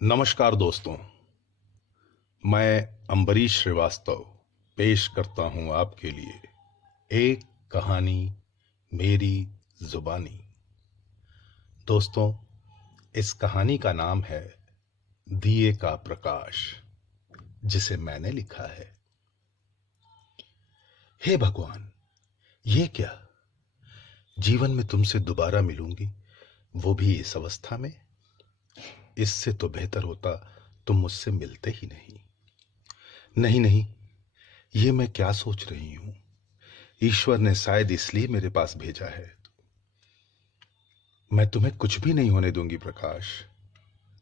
नमस्कार दोस्तों। मैं अंबरीश श्रीवास्तव पेश करता हूं आपके लिए एक कहानी, मेरी जुबानी। दोस्तों, इस कहानी का नाम है दिए का प्रकाश, जिसे मैंने लिखा है। हे भगवान, ये क्या? जीवन में तुमसे दोबारा मिलूंगी, वो भी इस अवस्था में। इससे तो बेहतर होता तुम मुझसे मिलते ही नहीं। नहीं नहीं, ये मैं क्या सोच रही हूं? ईश्वर ने शायद इसलिए मेरे पास भेजा है। मैं तुम्हें कुछ भी नहीं होने दूंगी प्रकाश,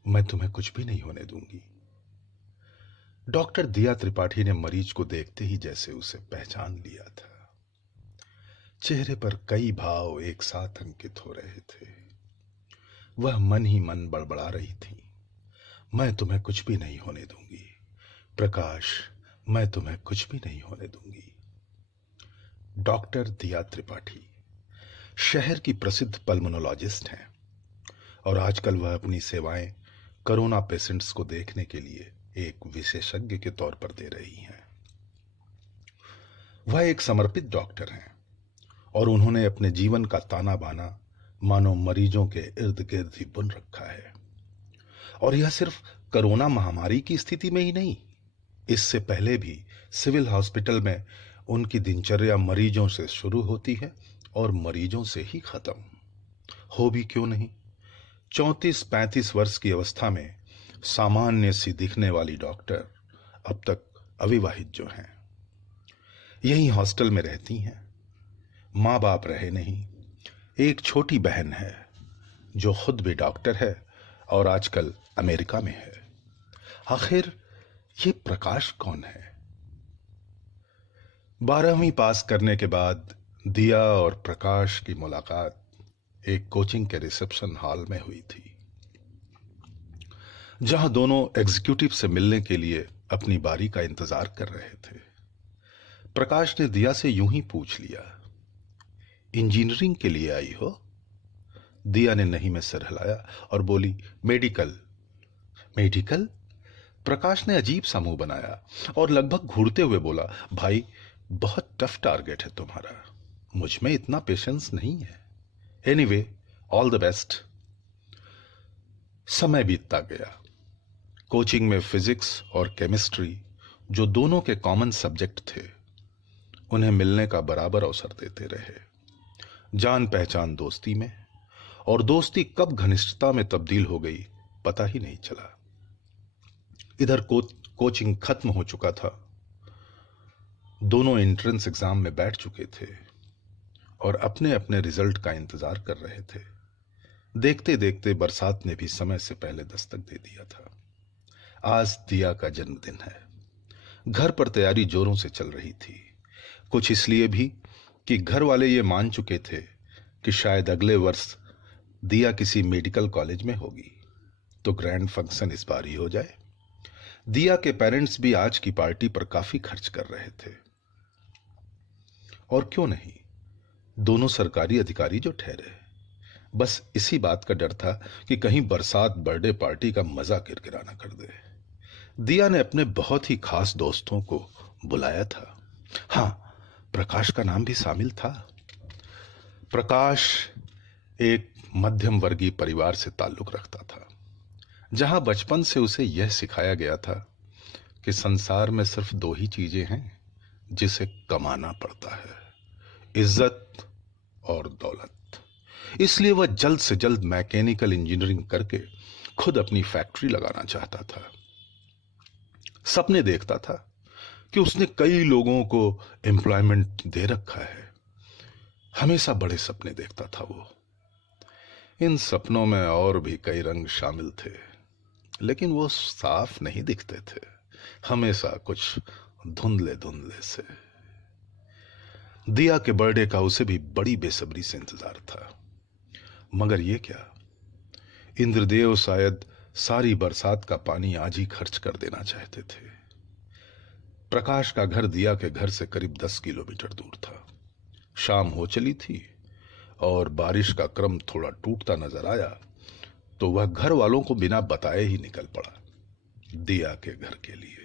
मैं तुम्हें कुछ भी नहीं होने दूंगी। डॉक्टर दिया त्रिपाठी ने मरीज को देखते ही जैसे उसे पहचान लिया था। चेहरे पर कई भाव एक साथ अंकित हो रहे थे। वह मन ही मन बड़बड़ा रही थी, मैं तुम्हें कुछ भी नहीं होने दूंगी प्रकाश, मैं तुम्हें कुछ भी नहीं होने दूंगी। डॉक्टर दिया त्रिपाठी शहर की प्रसिद्ध पल्मोनोलॉजिस्ट हैं और आजकल वह अपनी सेवाएं कोरोना पेशेंट्स को देखने के लिए एक विशेषज्ञ के तौर पर दे रही हैं। वह एक समर्पित डॉक्टर हैं और उन्होंने अपने जीवन का ताना बाना मानो मरीजों के इर्द गिर्द ही बुन रखा है। और यह सिर्फ कोरोना महामारी की स्थिति में ही नहीं, इससे पहले भी सिविल हॉस्पिटल में उनकी दिनचर्या मरीजों से शुरू होती है और मरीजों से ही खत्म हो भी क्यों नहीं। 34-35 वर्ष की अवस्था में सामान्य सी दिखने वाली डॉक्टर अब तक अविवाहित जो हैं, यही हॉस्टल में रहती हैं। माँ बाप रहे नहीं, एक छोटी बहन है जो खुद भी डॉक्टर है और आजकल अमेरिका में है। आखिर ये प्रकाश कौन है? 12वीं पास करने के बाद दिया और प्रकाश की मुलाकात एक कोचिंग के रिसेप्शन हॉल में हुई थी, जहां दोनों एग्जीक्यूटिव से मिलने के लिए अपनी बारी का इंतजार कर रहे थे। प्रकाश ने दिया से यूं ही पूछ लिया, इंजीनियरिंग के लिए आई हो? दिया ने नहीं में सर हिलाया और बोली, मेडिकल। मेडिकल? प्रकाश ने अजीब सा मुंह बनाया और लगभग घूरते हुए बोला, भाई बहुत टफ टारगेट है तुम्हारा, मुझ में इतना पेशेंस नहीं है। Anyway, all the best. समय बीतता गया। कोचिंग में फिजिक्स और केमिस्ट्री, जो दोनों के कॉमन सब्जेक्ट थे, उन्हें मिलने का बराबर अवसर देते रहे। जान पहचान दोस्ती में, और दोस्ती कब घनिष्ठता में तब्दील हो गई पता ही नहीं चला। इधर कोचिंग खत्म हो चुका था, दोनों एंट्रेंस एग्जाम में बैठ चुके थे और अपने अपने रिजल्ट का इंतजार कर रहे थे। देखते देखते बरसात ने भी समय से पहले दस्तक दे दिया था। आज दिया का जन्मदिन है। घर पर तैयारी जोरों से चल रही थी, कुछ इसलिए भी कि घर वाले ये मान चुके थे कि शायद अगले वर्ष दिया किसी मेडिकल कॉलेज में होगी, तो ग्रैंड फंक्शन इस बार ही हो जाए। दिया के पेरेंट्स भी आज की पार्टी पर काफी खर्च कर रहे थे, और क्यों नहीं, दोनों सरकारी अधिकारी जो ठहरे। बस इसी बात का डर था कि कहीं बरसात बर्थडे पार्टी का मजा किरकिरा ना कर दे। दिया ने अपने बहुत ही खास दोस्तों को बुलाया था। हां, प्रकाश का नाम भी शामिल था। प्रकाश एक मध्यम वर्गीय परिवार से ताल्लुक रखता था, जहां बचपन से उसे यह सिखाया गया था कि संसार में सिर्फ दो ही चीजें हैं जिसे कमाना पड़ता है, इज्जत और दौलत। इसलिए वह जल्द से जल्द मैकेनिकल इंजीनियरिंग करके खुद अपनी फैक्ट्री लगाना चाहता था। सपने देखता था कि उसने कई लोगों को एम्प्लॉयमेंट दे रखा है। हमेशा बड़े सपने देखता था वो। इन सपनों में और भी कई रंग शामिल थे, लेकिन वो साफ नहीं दिखते थे, हमेशा कुछ धुंधले धुंधले से। दिया के बर्थडे का उसे भी बड़ी बेसब्री से इंतजार था, मगर ये क्या, इंद्रदेव शायद सारी बरसात का पानी आज ही खर्च कर देना चाहते थे। प्रकाश का घर दिया के घर से करीब 10 किलोमीटर दूर था। शाम हो चली थी और बारिश का क्रम थोड़ा टूटता नजर आया, तो वह घर वालों को बिना बताए ही निकल पड़ा दिया के घर के लिए।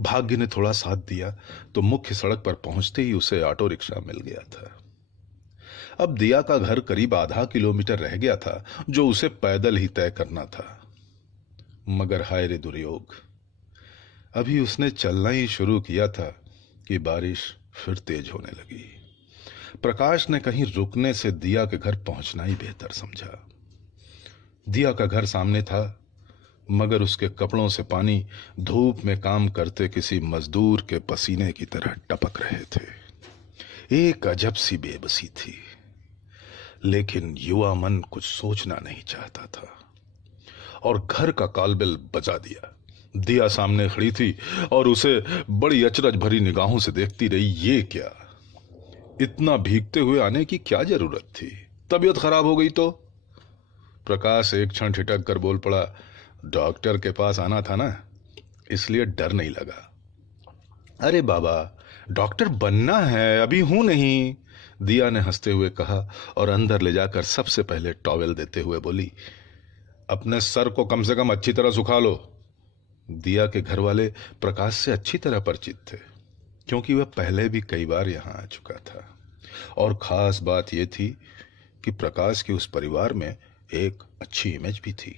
भाग्य ने थोड़ा साथ दिया तो मुख्य सड़क पर पहुंचते ही उसे ऑटो रिक्शा मिल गया था। अब दिया का घर करीब आधा किलोमीटर रह गया था, जो उसे पैदल ही तय करना था। मगर हाय रे दुर्योग, अभी उसने चलना ही शुरू किया था कि बारिश फिर तेज होने लगी। प्रकाश ने कहीं रुकने से दिया के घर पहुंचना ही बेहतर समझा। दिया का घर सामने था, मगर उसके कपड़ों से पानी धूप में काम करते किसी मजदूर के पसीने की तरह टपक रहे थे। एक अजब सी बेबसी थी, लेकिन युवा मन कुछ सोचना नहीं चाहता था और घर का कॉलबेल बजा दिया। दिया सामने खड़ी थी और उसे बड़ी अचरज भरी निगाहों से देखती रही। ये क्या, इतना भीगते हुए आने की क्या जरूरत थी? तबीयत खराब हो गई तो? प्रकाश एक क्षण ठिठक कर बोल पड़ा, डॉक्टर के पास आना था ना, इसलिए डर नहीं लगा। अरे बाबा, डॉक्टर बनना है, अभी हूं नहीं, दिया ने हंसते हुए कहा और अंदर ले जाकर सबसे पहले टॉवेल देते हुए बोली, अपने सर को कम से कम अच्छी तरह सुखा लो। दिया के घर वाले प्रकाश से अच्छी तरह परिचित थे, क्योंकि वह पहले भी कई बार यहां आ चुका था। और खास बात यह थी कि प्रकाश के उस परिवार में एक अच्छी इमेज भी थी।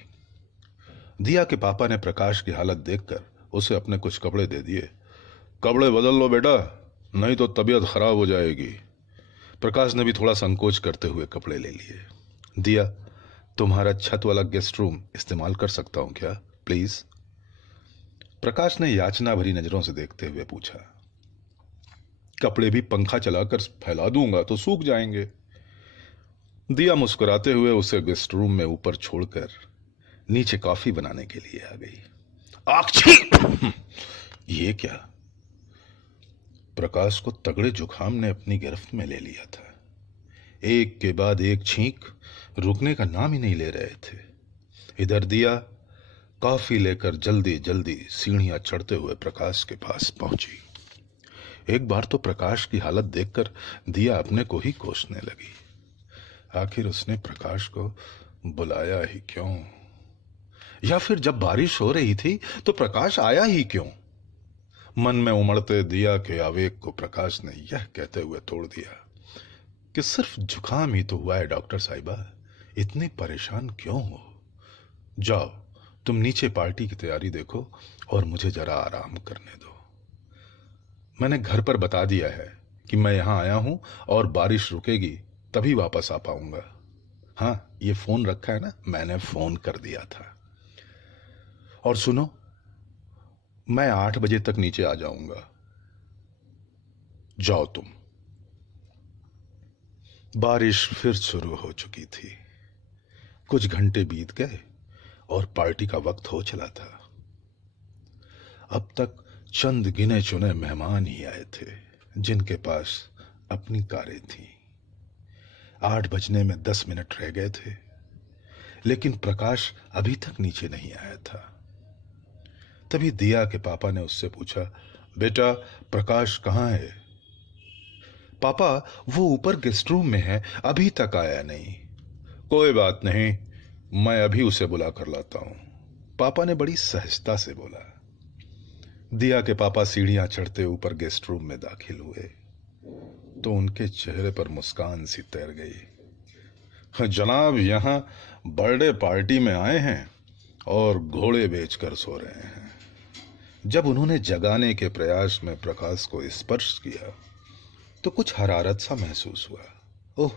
दिया के पापा ने प्रकाश की हालत देखकर उसे अपने कुछ कपड़े दे दिए। कपड़े बदल लो बेटा, नहीं तो तबीयत खराब हो जाएगी। प्रकाश ने भी थोड़ा संकोच करते हुए कपड़े ले लिए। दिया, तुम्हारा छत वाला गेस्ट रूम इस्तेमाल कर सकता हूं क्या, प्लीज? प्रकाश ने याचना भरी नजरों से देखते हुए पूछा। कपड़े भी पंखा चलाकर फैला दूंगा तो सूख जाएंगे। दिया मुस्कुराते हुए उसे गेस्ट रूम में ऊपर छोड़कर नीचे कॉफी बनाने के लिए आ गई। आक्षी! ये क्या? प्रकाश को तगड़े जुखाम ने अपनी गिरफ्त में ले लिया था। एक के बाद एक छींक रुकने का नाम ही नहीं ले रहे थे। इधर दिया कॉफी लेकर जल्दी जल्दी सीढ़ियां चढ़ते हुए प्रकाश के पास पहुंची। एक बार तो प्रकाश की हालत देखकर दिया अपने को ही कोसने लगी। आखिर उसने प्रकाश को बुलाया ही क्यों? या फिर जब बारिश हो रही थी तो प्रकाश आया ही क्यों? मन में उमड़ते दिया के आवेग को प्रकाश ने यह कहते हुए तोड़ दिया कि सिर्फ जुकाम ही तो हुआ है डॉक्टर साहिबा, इतने परेशान क्यों हो? जाओ, तुम नीचे पार्टी की तैयारी देखो और मुझे जरा आराम करने दो। मैंने घर पर बता दिया है कि मैं यहां आया हूं और बारिश रुकेगी तभी वापस आ पाऊंगा। हाँ, ये फोन रखा है ना, मैंने फोन कर दिया था। और सुनो, मैं 8 बजे तक नीचे आ जाऊंगा। जाओ तुम। बारिश फिर शुरू हो चुकी थी। कुछ घंटे बीत गए और पार्टी का वक्त हो चला था। अब तक चंद गिने चुने मेहमान ही आए थे, जिनके पास अपनी कारें थीं। 8 बजने में 10 मिनट रह गए थे, लेकिन प्रकाश अभी तक नीचे नहीं आया था। तभी दिया के पापा ने उससे पूछा, बेटा प्रकाश कहाँ है? पापा, वो ऊपर गेस्ट रूम में है, अभी तक आया नहीं। कोई बात नहीं, मैं अभी उसे बुला कर लाता हूं, पापा ने बड़ी सहजता से बोला। दिया के पापा सीढ़ियां चढ़ते ऊपर गेस्ट रूम में दाखिल हुए तो उनके चेहरे पर मुस्कान सी तैर गई। जनाब यहां बर्थडे पार्टी में आए हैं और घोड़े बेचकर सो रहे हैं। जब उन्होंने जगाने के प्रयास में प्रकाश को स्पर्श किया तो कुछ हरारत सा महसूस हुआ। ओह,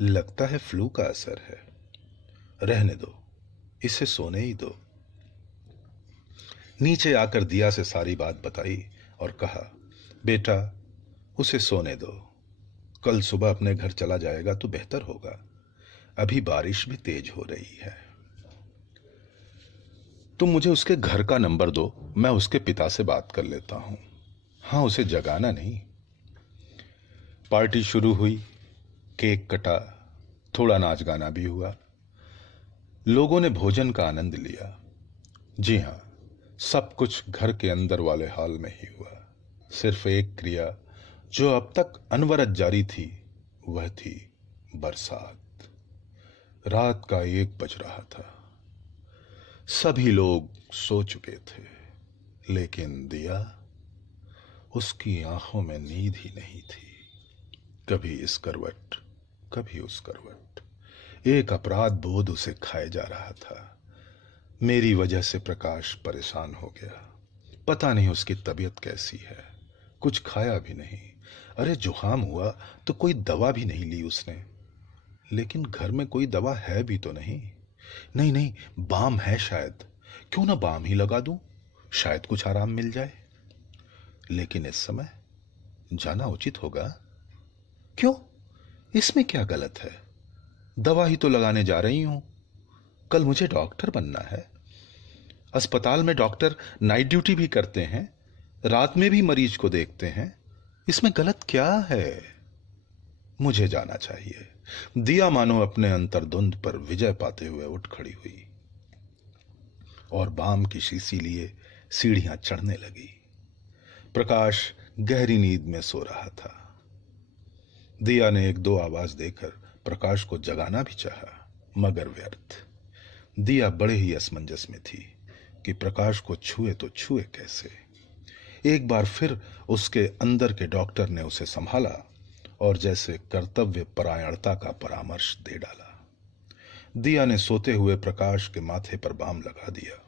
लगता है फ्लू का असर है, रहने दो, इसे सोने ही दो। नीचे आकर दिया से सारी बात बताई और कहा, बेटा उसे सोने दो, कल सुबह अपने घर चला जाएगा तो बेहतर होगा, अभी बारिश भी तेज हो रही है। तुम मुझे उसके घर का नंबर दो, मैं उसके पिता से बात कर लेता हूं। हाँ, उसे जगाना नहीं। पार्टी शुरू हुई, केक कटा, थोड़ा नाच गाना भी हुआ। लोगों ने भोजन का आनंद लिया। जी हां, सब कुछ घर के अंदर वाले हॉल में ही हुआ। सिर्फ एक क्रिया जो अब तक अनवरत जारी थी, वह थी बरसात। रात का 1 बज रहा था। सभी लोग सो चुके थे, लेकिन दिया, उसकी आंखों में नींद ही नहीं थी। कभी इस करवट, कभी उस करवट। एक अपराध बोध उसे खाए जा रहा था। मेरी वजह से प्रकाश परेशान हो गया। पता नहीं उसकी तबीयत कैसी है। कुछ खाया भी नहीं। अरे जुकाम हुआ तो कोई दवा भी नहीं ली उसने। लेकिन घर में कोई दवा है भी तो नहीं। नहीं नहीं, बाम है शायद। क्यों ना बाम ही लगा दूं, शायद कुछ आराम मिल जाए। लेकिन इस समय जाना उचित होगा। क्यों? इसमें क्या गलत है? दवा ही तो लगाने जा रही हूं। कल मुझे डॉक्टर बनना है। अस्पताल में डॉक्टर नाइट ड्यूटी भी करते हैं, रात में भी मरीज को देखते हैं। इसमें गलत क्या है? मुझे जाना चाहिए। दिया मानो अपने अंतर्द्वंद पर विजय पाते हुए उठ खड़ी हुई और बाम की शीशी लिए सीढ़ियां चढ़ने लगी। प्रकाश गहरी नींद में सो रहा था। दिया ने 1-2 आवाज देकर प्रकाश को जगाना भी चाहा, मगर व्यर्थ। दिया बड़े ही असमंजस में थी कि प्रकाश को छुए तो छुए कैसे। एक बार फिर उसके अंदर के डॉक्टर ने उसे संभाला और जैसे कर्तव्य परायणता का परामर्श दे डाला। दिया ने सोते हुए प्रकाश के माथे पर बाम लगा दिया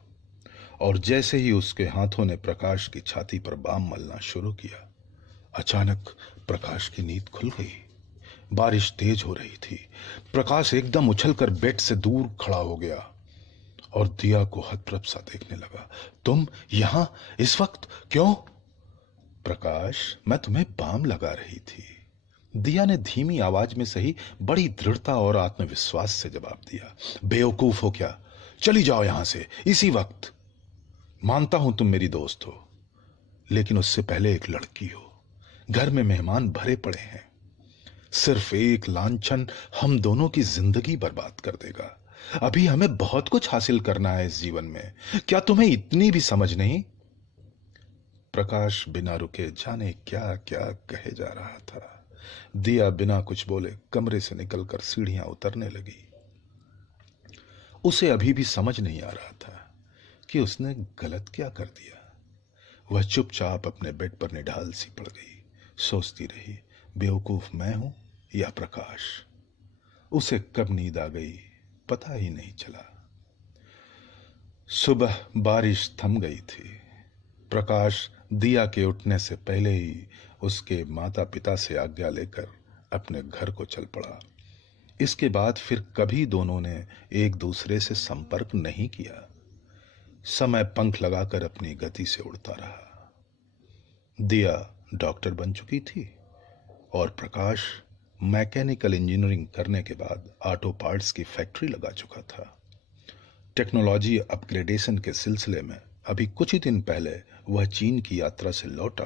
और जैसे ही उसके हाथों ने प्रकाश की छाती पर बाम मलना शुरू किया, अचानक प्रकाश की नींद खुल गई। बारिश तेज हो रही थी। प्रकाश एकदम उछलकर बेड से दूर खड़ा हो गया और दिया को हतप्रभ सा देखने लगा। तुम यहां इस वक्त क्यों? प्रकाश, मैं तुम्हें बाम लगा रही थी। दिया ने धीमी आवाज में सही बड़ी दृढ़ता और आत्मविश्वास से जवाब दिया। बेवकूफ हो क्या? चली जाओ यहां से इसी वक्त। मानता हूं तुम मेरी दोस्त हो, लेकिन उससे पहले एक लड़की हो। घर में मेहमान भरे पड़े हैं। सिर्फ एक लांछन हम दोनों की जिंदगी बर्बाद कर देगा। अभी हमें बहुत कुछ हासिल करना है इस जीवन में। क्या तुम्हें इतनी भी समझ नहीं? प्रकाश बिना रुके जाने क्या क्या कहे जा रहा था। दिया बिना कुछ बोले कमरे से निकलकर सीढ़ियां उतरने लगी। उसे अभी भी समझ नहीं आ रहा था कि उसने गलत क्या कर दिया। वह चुपचाप अपने बेड पर निढाल सी पड़ गई। सोचती रही, बेवकूफ मैं हूं या प्रकाश? उसे कब नींद आ गई पता ही नहीं चला। सुबह बारिश थम गई थी। प्रकाश दिया के उठने से पहले ही उसके माता पिता से आज्ञा लेकर अपने घर को चल पड़ा। इसके बाद फिर कभी दोनों ने एक दूसरे से संपर्क नहीं किया। समय पंख लगाकर अपनी गति से उड़ता रहा। दिया डॉक्टर बन चुकी थी और प्रकाश मैकेनिकल इंजीनियरिंग करने के बाद ऑटो पार्ट्स की फैक्ट्री लगा चुका था। टेक्नोलॉजी अपग्रेडेशन के सिलसिले में अभी कुछ ही दिन पहले वह चीन की यात्रा से लौटा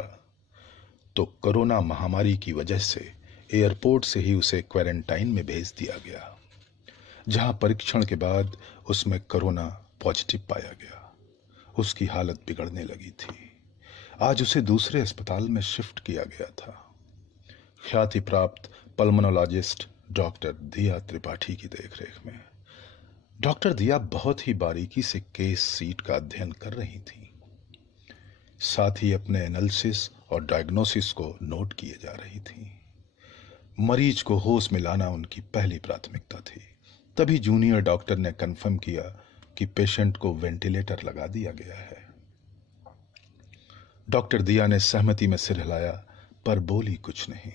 तो कोरोना महामारी की वजह से एयरपोर्ट से ही उसे क्वारंटाइन में भेज दिया गया, जहां परीक्षण के बाद उसमें कोरोना पॉजिटिव पाया गया। उसकी हालत बिगड़ने लगी थी। आज उसे दूसरे अस्पताल में शिफ्ट किया गया था। ख्याति प्राप्त पल्मोनोलॉजिस्ट डॉक्टर दिया त्रिपाठी की देखरेख में डॉक्टर दिया बहुत ही बारीकी से केस सीट का अध्ययन कर रही थी। साथ ही अपने एनालिसिस और डायग्नोसिस को नोट किए जा रही थी। मरीज को होश में लाना उनकी पहली प्राथमिकता थी। तभी जूनियर डॉक्टर ने कंफर्म किया कि पेशेंट को वेंटिलेटर लगा दिया गया है। डॉक्टर दिया ने सहमति में सिर हिलाया पर बोली कुछ नहीं।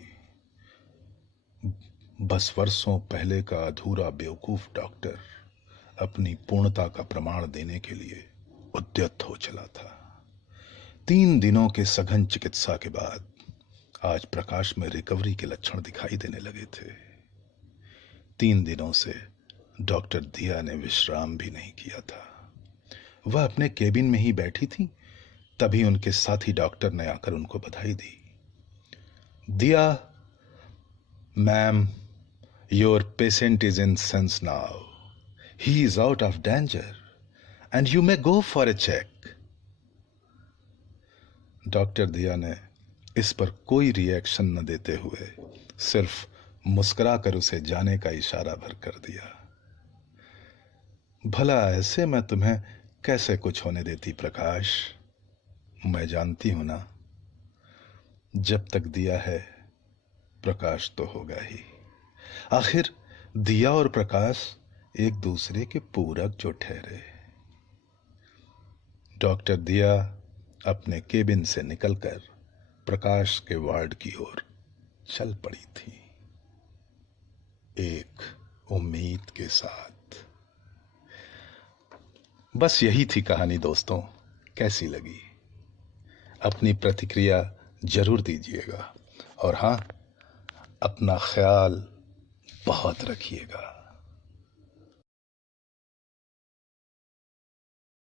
बस वर्षों पहले का अधूरा बेवकूफ डॉक्टर अपनी पूर्णता का प्रमाण देने के लिए उद्यत हो चला था। 3 दिनों के सघन चिकित्सा के बाद आज प्रकाश में रिकवरी के लक्षण दिखाई देने लगे थे। 3 दिनों से डॉक्टर दिया ने विश्राम भी नहीं किया था। वह अपने केबिन में ही बैठी थी। तभी उनके साथी डॉक्टर ने आकर उनको बधाई दी। Diya ma'am, your patient is in sense now. He is out of danger and you may go for a check. Doctor Diya ने इस पर कोई रिएक्शन न देते हुए सिर्फ मुस्कुराकर उसे जाने का इशारा भर कर दिया। भला ऐसे मैं तुम्हें कैसे कुछ होने देती प्रकाश। मैं जानती हूं ना, जब तक दिया है प्रकाश तो होगा ही। आखिर दिया और प्रकाश एक दूसरे के पूरक जो ठहरे। डॉक्टर दिया अपने केबिन से निकलकर प्रकाश के वार्ड की ओर चल पड़ी थी, एक उम्मीद के साथ। बस यही थी कहानी दोस्तों। कैसी लगी? अपनी प्रतिक्रिया जरूर दीजिएगा और हाँ, अपना ख्याल बहुत रखिएगा।